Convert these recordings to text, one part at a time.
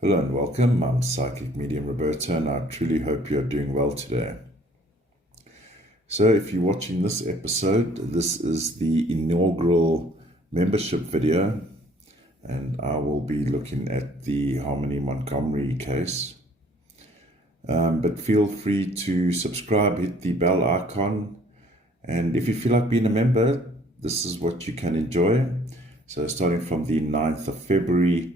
Hello and welcome. I'm Psychic Medium Roberto, and I truly hope you're doing well today. So, if you're watching this episode, this is the inaugural membership video, and I will be looking at the Harmony Montgomery case. But feel free to subscribe, hit the bell icon, and if you feel like being a member, this is what you can enjoy. So, starting from the 9th of February,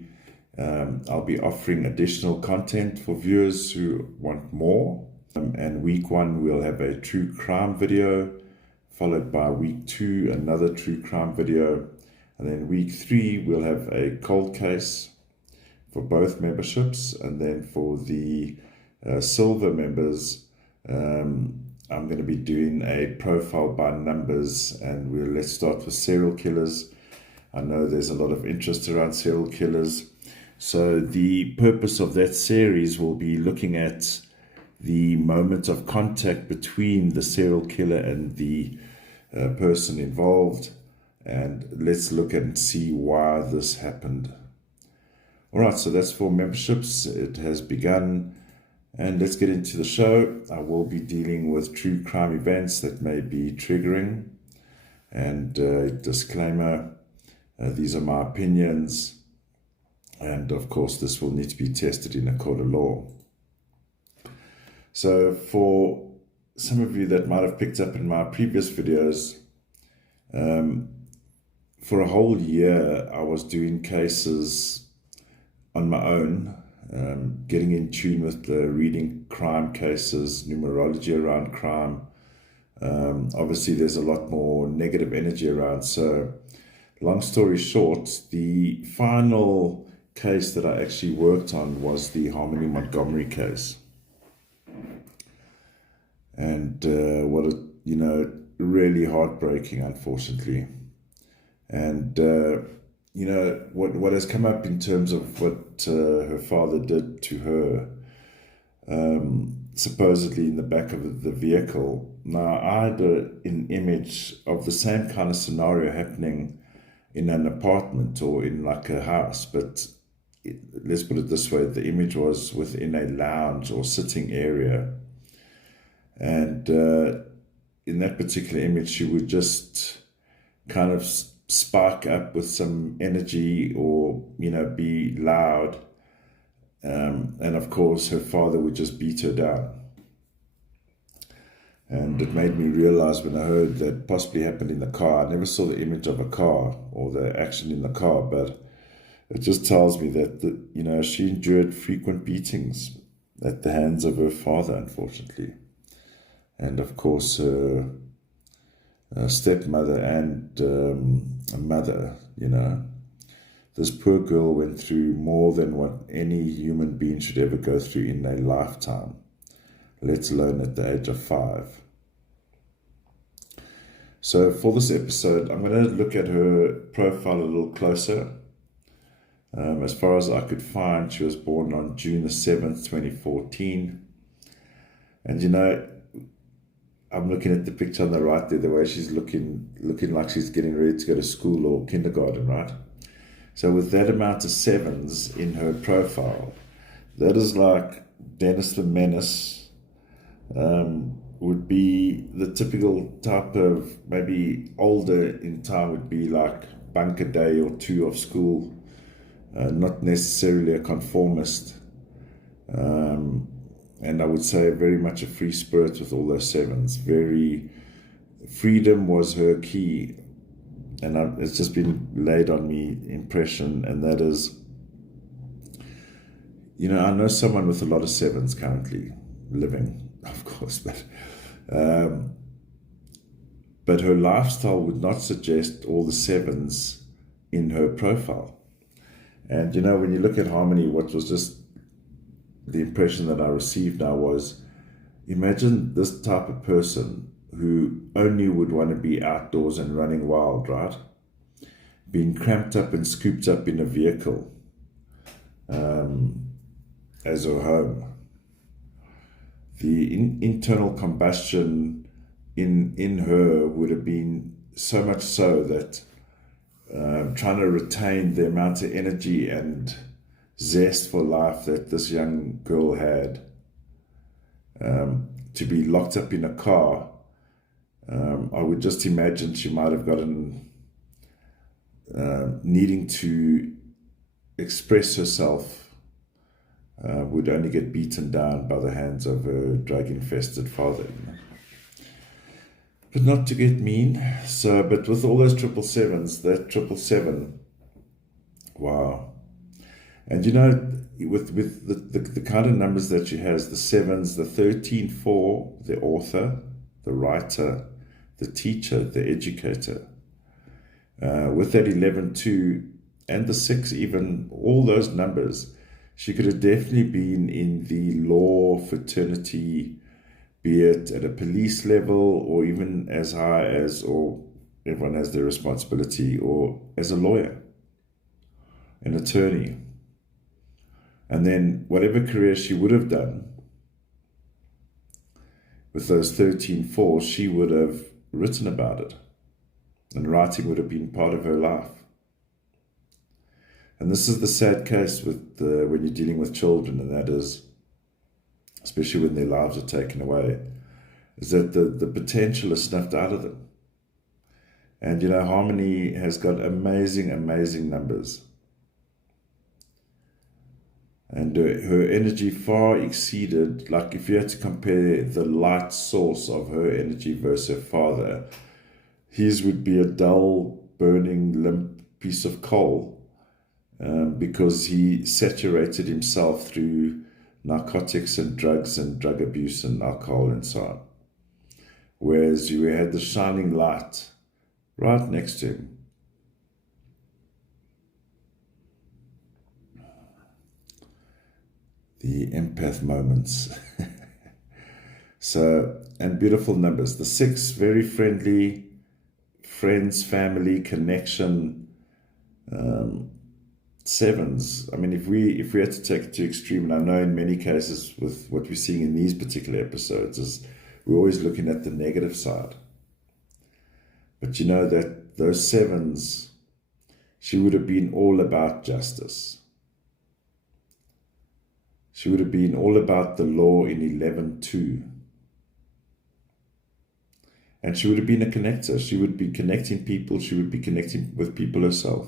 I'll be offering additional content for viewers who want more. And week 1, we'll have a true crime video, followed by week 2, another true crime video. And then week 3, we'll have a cold case for both memberships. And then for the silver members, I'm going to be doing a profile by numbers. And let's start with serial killers. I know there's a lot of interest around serial killers. So the purpose of that series will be looking at the moment of contact between the serial killer and the person involved. And let's look and see why this happened. All right, so that's for memberships. It has begun. And let's get into the show. I will be dealing with true crime events that may be triggering. And disclaimer, these are my opinions. And of course, this will need to be tested in a court of law. So for some of you that might have picked up in my previous videos, for a whole year, I was doing cases on my own, getting in tune with reading crime cases, numerology around crime. Obviously, there's a lot more negative energy around. So long story short, the final case that I actually worked on was the Harmony Montgomery case. And really heartbreaking, unfortunately. And what has come up in terms of what her father did to her, supposedly in the back of the vehicle. Now, I had an image of the same kind of scenario happening in an apartment or in like a house, but let's put it this way, the image was within a lounge or sitting area. And in that particular image, she would just kind of spark up with some energy or, be loud. And of course, her father would just beat her down. And it made me realize when I heard that possibly happened in the car. I never saw the image of a car or the action in the car, but it just tells me that, she endured frequent beatings at the hands of her father, unfortunately. And of course, her stepmother and mother, This poor girl went through more than what any human being should ever go through in a lifetime, let alone at the age of 5. So for this episode, I'm going to look at her profile a little closer. As far as I could find, she was born on June the 7th, 2014. And I'm looking at the picture on the right there, the way she's looking like she's getting ready to go to school or kindergarten, right? So with that amount of 7s in her profile, that is like Dennis the Menace, would be the typical type of, maybe older in time would be like bunk a day or 2 of school. Not necessarily a conformist, and I would say very much a free spirit with all those 7s. Freedom was her key, and it's just been laid on me impression, and that is, I know someone with a lot of 7s currently living, of course, but her lifestyle would not suggest all the 7s in her profile. And when you look at Harmony, what was just the impression that I received now was, imagine this type of person who only would want to be outdoors and running wild, right? Being cramped up and scooped up in a vehicle as her home. The internal combustion in her would have been so much so that trying to retain the amount of energy and zest for life that this young girl had, to be locked up in a car, I would just imagine she might have gotten needing to express herself, would only get beaten down by the hands of her drug-infested father. But not to get mean. So, but with all those 777s, that 777, wow. And with the kind of numbers that she has, the sevens, the 13-4, the author, the writer, the teacher, the educator, with that 11-2 and the 6, even all those numbers, she could have definitely been in the law fraternity, be it at a police level or even as high as, or everyone has their responsibility, or as a lawyer, an attorney. And then whatever career she would have done with those 13-4, she would have written about it. And writing would have been part of her life. And this is the sad case with when you're dealing with children, and that is, especially when their lives are taken away, is that the potential is snuffed out of them. And Harmony has got amazing, amazing numbers. And her energy far exceeded, like if you had to compare the light source of her energy versus her father, his would be a dull, burning, limp piece of coal, because he saturated himself through narcotics and drugs and drug abuse and alcohol and so on. Whereas you had the shining light right next to him. The empath moments. So, and beautiful numbers. The 6, very friendly, friends, family, connection. 7s, I mean, if we had to take it to extreme, and I know in many cases with what we're seeing in these particular episodes is we're always looking at the negative side. But that those 7s, she would have been all about justice. She would have been all about the law in 11-2. And she would have been a connector. She would be connecting people. She would be connecting with people herself.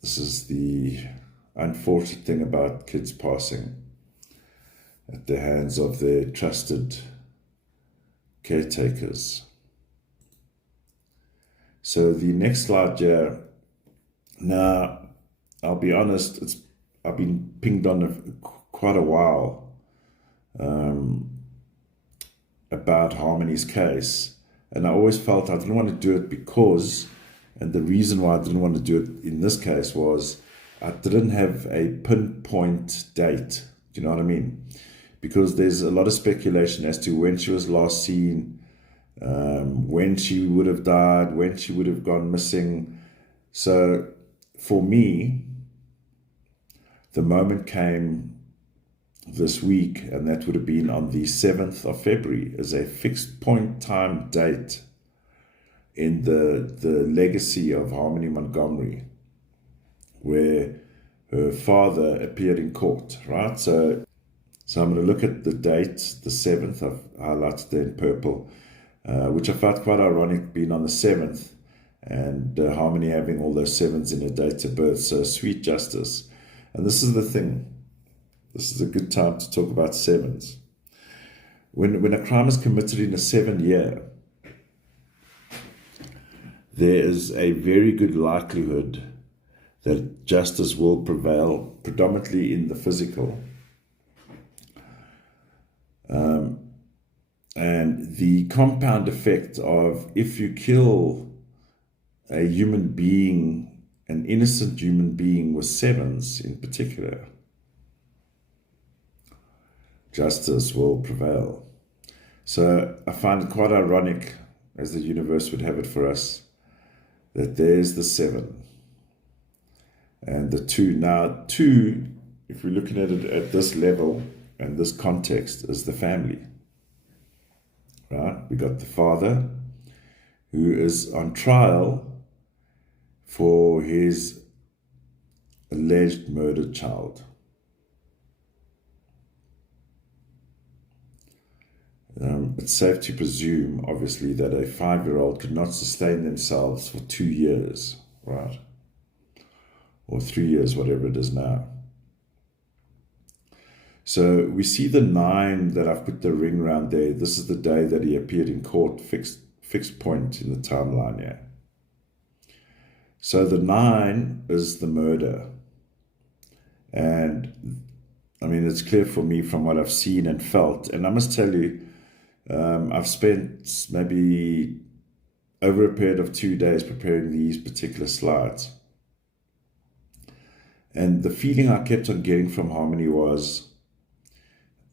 This is the unfortunate thing about kids passing at the hands of their trusted caretakers. So the next slide here. Now, I'll be honest, I've been pinged on quite a while about Harmony's case, and I always felt I didn't want to do it because, and the reason why I didn't want to do it in this case was I didn't have a pinpoint date. Do you know what I mean? Because there's a lot of speculation as to when she was last seen, when she would have died, when she would have gone missing. So for me, the moment came this week, and that would have been on the 7th of February as a fixed point time date in the legacy of Harmony Montgomery, where her father appeared in court, right? So I'm going to look at the date, the 7th, I've highlighted there in purple, which I felt quite ironic being on the 7th, and Harmony having all those 7s in her date of birth. So sweet justice. And this is the thing. This is a good time to talk about 7s. When a crime is committed in a 7 year, there is a very good likelihood that justice will prevail, predominantly in the physical. And the compound effect of, if you kill a human being, an innocent human being with 7s in particular, justice will prevail. So I find it quite ironic, as the universe would have it for us, that there's the 7 and the 2. Now, 2, if we're looking at it at this level and this context, is the family. Right? We got the father who is on trial for his alleged murdered child. It's safe to presume, obviously, that a 5-year-old could not sustain themselves for 2 years, right? Or 3 years, whatever it is now. So we see the 9 that I've put the ring around there. This is the day that he appeared in court, fixed point in the timeline here. So the 9 is the murder. And I mean, it's clear for me from what I've seen and felt. And I must tell you, I've spent maybe over a period of 2 days preparing these particular slides. And the feeling I kept on getting from Harmony was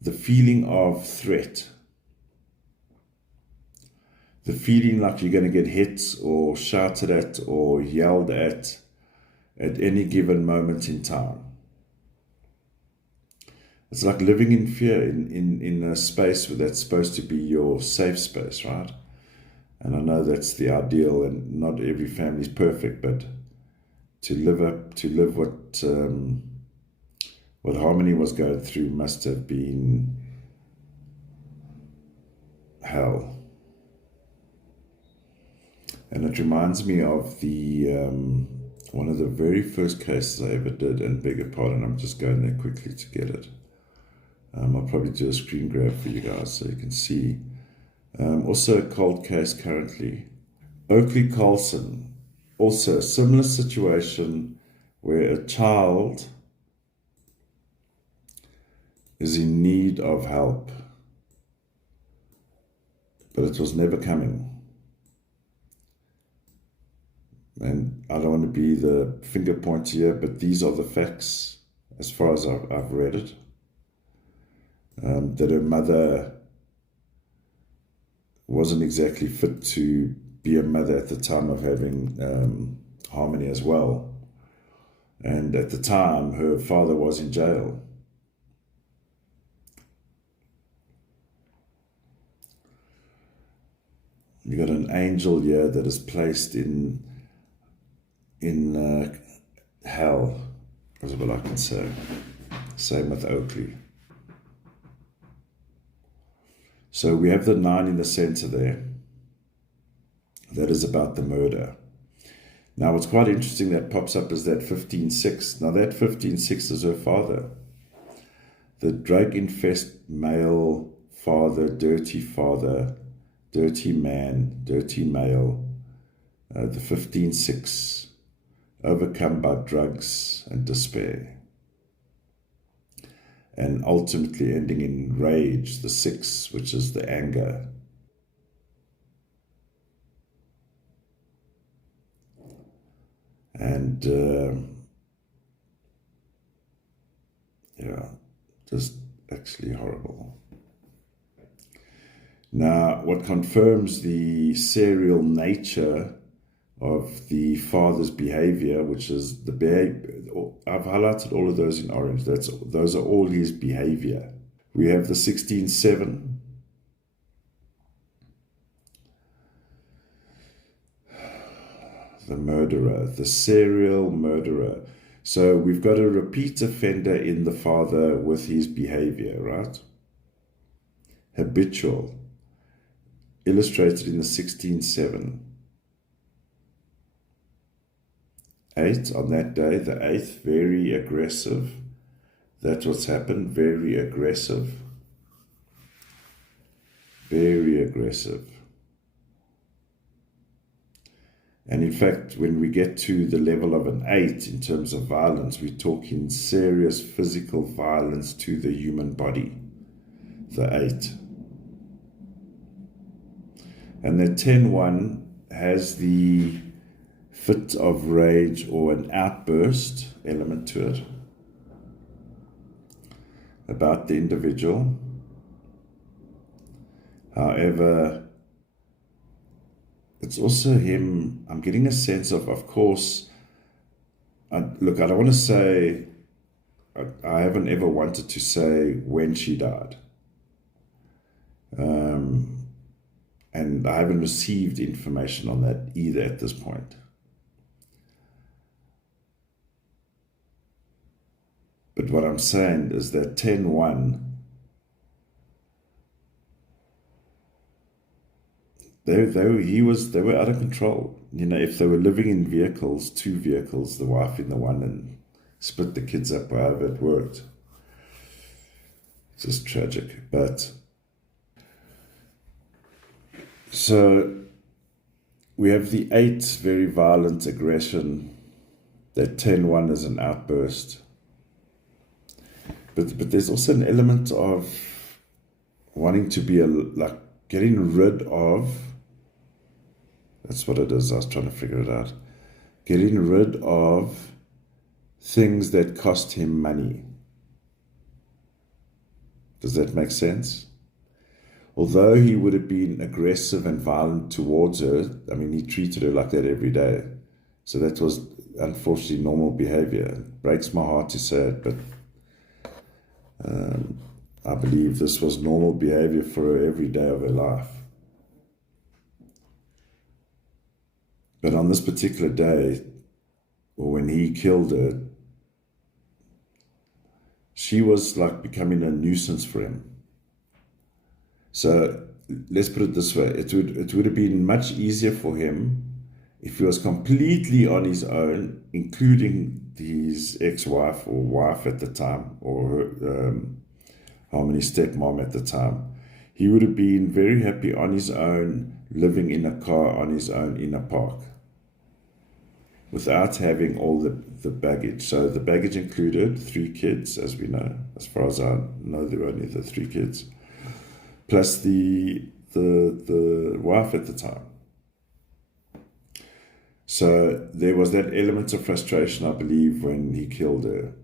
the feeling of threat. The feeling like you're going to get hit or shouted at or yelled at any given moment in time. It's like living in fear in a space where that's supposed to be your safe space, right? And I know that's the ideal, and not every family is perfect, but to live what Harmony was going through must have been hell. And it reminds me of the one of the very first cases I ever did, and beg your pardon, I'm just going there quickly to get it. I'll probably do a screen grab for you guys so you can see. Also a cold case currently. Oakley Carlson, also a similar situation where a child is in need of help, but it was never coming. And I don't want to be the finger pointer here, but these are the facts as far as I've read it. That her mother wasn't exactly fit to be a mother at the time of having Harmony as well. And at the time, her father was in jail. You got an angel here that is placed in hell, is what I can say. Same with Oakley. So we have the 9 in the center there. That is about the murder. Now what's quite interesting that pops up is that 15-6. Now that 15-6 is her father. The drug-infested male father, dirty man, dirty male. The 15-6, overcome by drugs and despair. And ultimately ending in rage, the 6, which is the anger. And yeah, just actually horrible. Now, what confirms the serial nature of the father's behavior, which is the behavior, I've highlighted all of those in orange. Those are all his behavior. We have the 16-7. The murderer, the serial murderer. So we've got a repeat offender in the father with his behavior, right? Habitual. Illustrated in the 16-7. 8 on that day, the 8th, very aggressive. That's what's happened, very aggressive. Very aggressive. And in fact, when we get to the level of an 8 in terms of violence, we're talking serious physical violence to the human body. The 8. And the 10-1 has the fit of rage or an outburst element to it about the individual. However, it's also him, I'm getting a sense of course, look, I don't want to say, I haven't ever wanted to say when she died. And I haven't received information on that either at this point. But what I'm saying is that 10-1, they were out of control. You know, if they were living in vehicles, 2 vehicles, the wife in the one, and split the kids up, however it worked. It's just tragic. But so we have the 8, very violent aggression. That 10-1 is an outburst. But there's also an element of wanting to be like getting rid of. That's what it is. I was trying to figure it out. Getting rid of things that cost him money. Does that make sense? Although he would have been aggressive and violent towards her, I mean, he treated her like that every day. So that was unfortunately normal behavior. It breaks my heart to say it, but I believe this was normal behavior for her every day of her life. But on this particular day, or when he killed her, she was like becoming a nuisance for him. So let's put it this way. It would have been much easier for him if he was completely on his own, including his ex-wife or wife at the time, or her, Harmony's stepmom at the time. He would have been very happy on his own, living in a car on his own in a park, without having all the baggage. So the baggage included 3 kids, as we know. As far as I know, there were only the 3 kids, plus the wife at the time. So there was that element of frustration, I believe, when he killed her.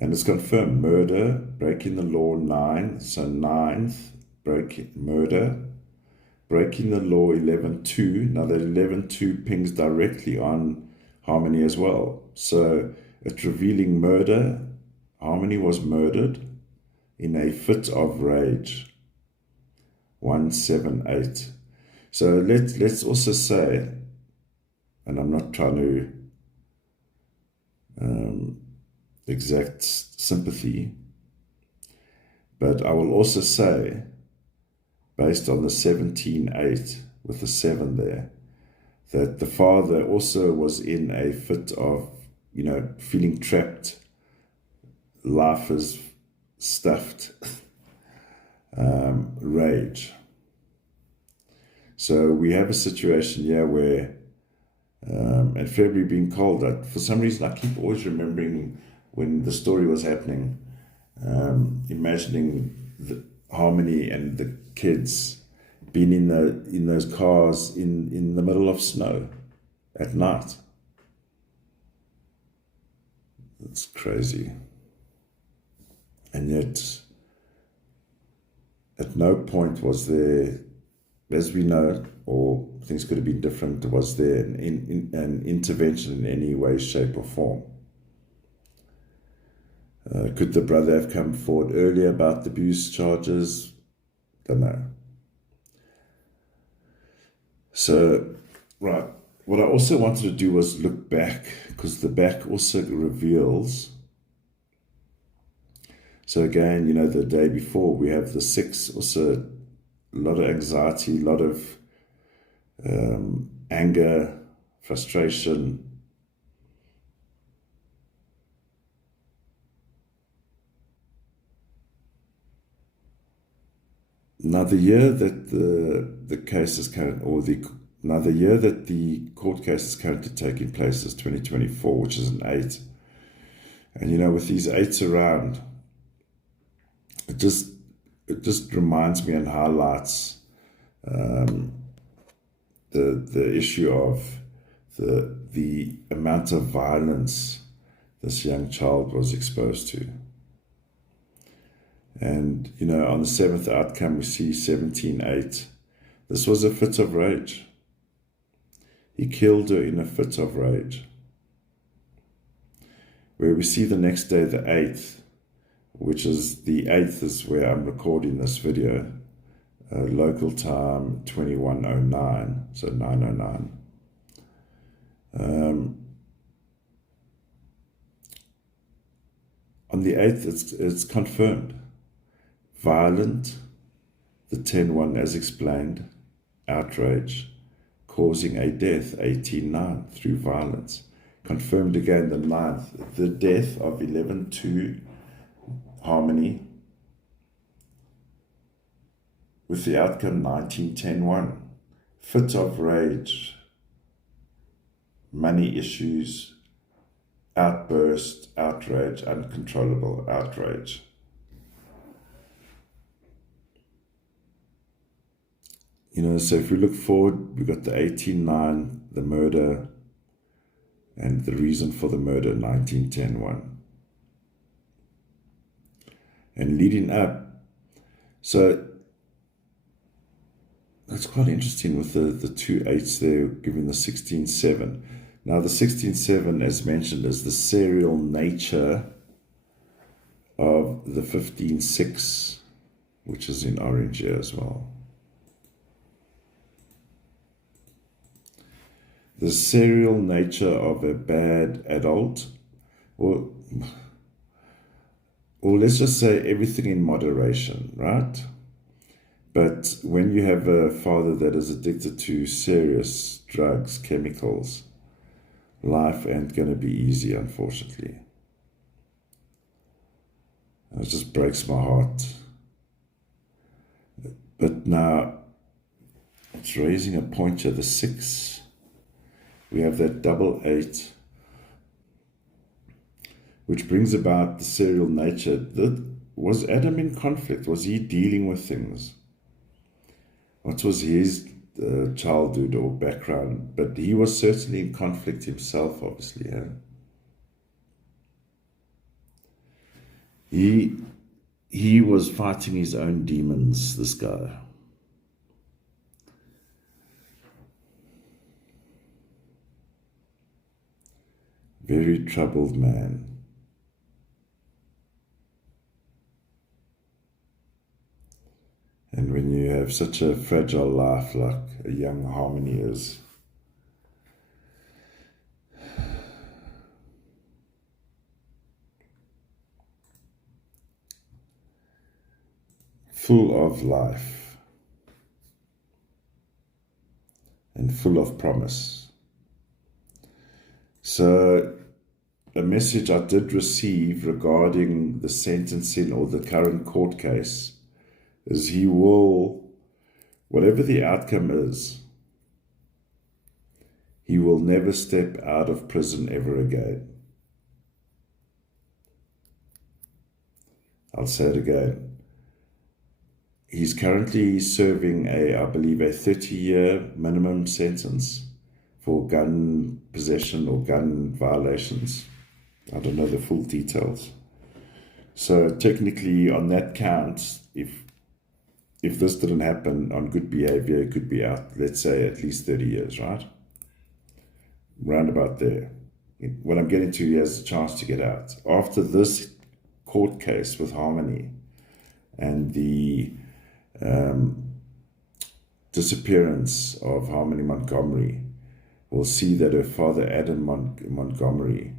And it's confirmed: murder, breaking the law, 9. So 9th, murder, breaking the law, 11-2. Now that 11-2 pings directly on Harmony as well. So it's revealing murder. Harmony was murdered in a fit of rage. 178. So let's also say, and I'm not trying to exact sympathy, but I will also say, based on the 17-8 with the 7 there, that the father also was in a fit of, you know, feeling trapped, life is stuffed, rage. So we have a situation here where, and February being cold, for some reason I keep always remembering when the story was happening, imagining the Harmony and the kids being in those cars in the middle of snow at night. It's crazy. And yet, at no point was there, as we know, or things could have been different, was there an intervention in any way, shape, or form. Could the brother have come forward earlier about the abuse charges? Don't know. So, right, what I also wanted to do was look back, because the back also reveals. So again, you know, the day before, we have the 6, also a lot of anxiety, a lot of anger, frustration. Now, the year that the case is current, or now the year that the court case is currently taking place is 2024, which is an 8. And you know, with these 8s around, it just reminds me and highlights the issue of the amount of violence this young child was exposed to. And, you know, on the 7th outcome, we see 17-8. This was a fit of rage. He killed her in a fit of rage. Where we see the next day, the 8th, which is the 8th is where I'm recording this video, local time 21:09, so 9:09. On the 8th, it's confirmed. Violent, the 10-1 as explained, outrage, causing a death, 18-9, through violence. Confirmed again the 9th, the death of 11-2, harmony, with the outcome 19-10-1. Fit of rage, money issues, outburst, outrage, uncontrollable outrage. So if we look forward, we've got the 18-9, the murder, and the reason for the murder, 19-10-1. And leading up, so that's quite interesting with the 2 8s there, giving the 16-7. Now the 16-7, as mentioned, is the serial nature of the 15-6, which is in orange here as well. The serial nature of a bad adult, or let's just say everything in moderation, right? But when you have a father that is addicted to serious drugs, chemicals, life ain't going to be easy, unfortunately. It just breaks my heart. But now, it's raising a point here, the 6. We have that 8-8, which brings about the serial nature. Was Adam in conflict? Was he dealing with things? What was his childhood or background? But he was certainly in conflict himself, obviously. Yeah? He was fighting his own demons, this guy. Very troubled man. And when you have such a fragile life like a young harmony is, full of life and full of promise. So a message I did receive regarding the sentencing or the current court case is he will, whatever the outcome is, he will never step out of prison ever again. I'll say it again. He's currently serving I believe, a 30-year minimum sentence for gun possession or gun violations. I don't know the full details. So technically on that count, if this didn't happen on good behavior, it could be out, let's say, at least 30 years, right? Round about there. What I'm getting to, he has a chance to get out. After this court case with Harmony and the disappearance of Harmony Montgomery, we'll see that her father, Adam Montgomery,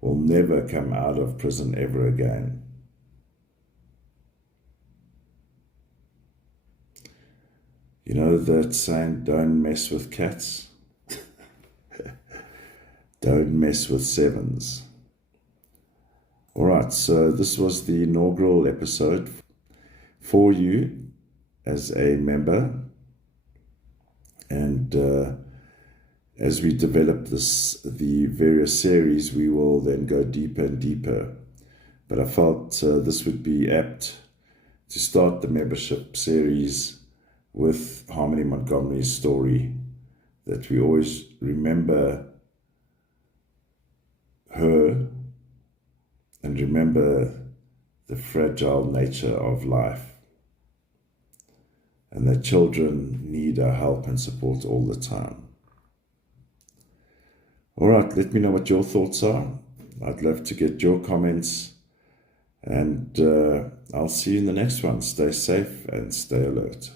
will never come out of prison ever again. You know that saying, don't mess with cats? Don't mess with sevens. All right, so this was the inaugural episode for you as a member. And as we develop the various series, we will then go deeper and deeper. But I felt this would be apt to start the membership series with Harmony Montgomery's story, that we always remember her and remember the fragile nature of life, and that children need our help and support all the time. All right, let me know what your thoughts are. I'd love to get your comments, and I'll see you in the next one. Stay safe and stay alert.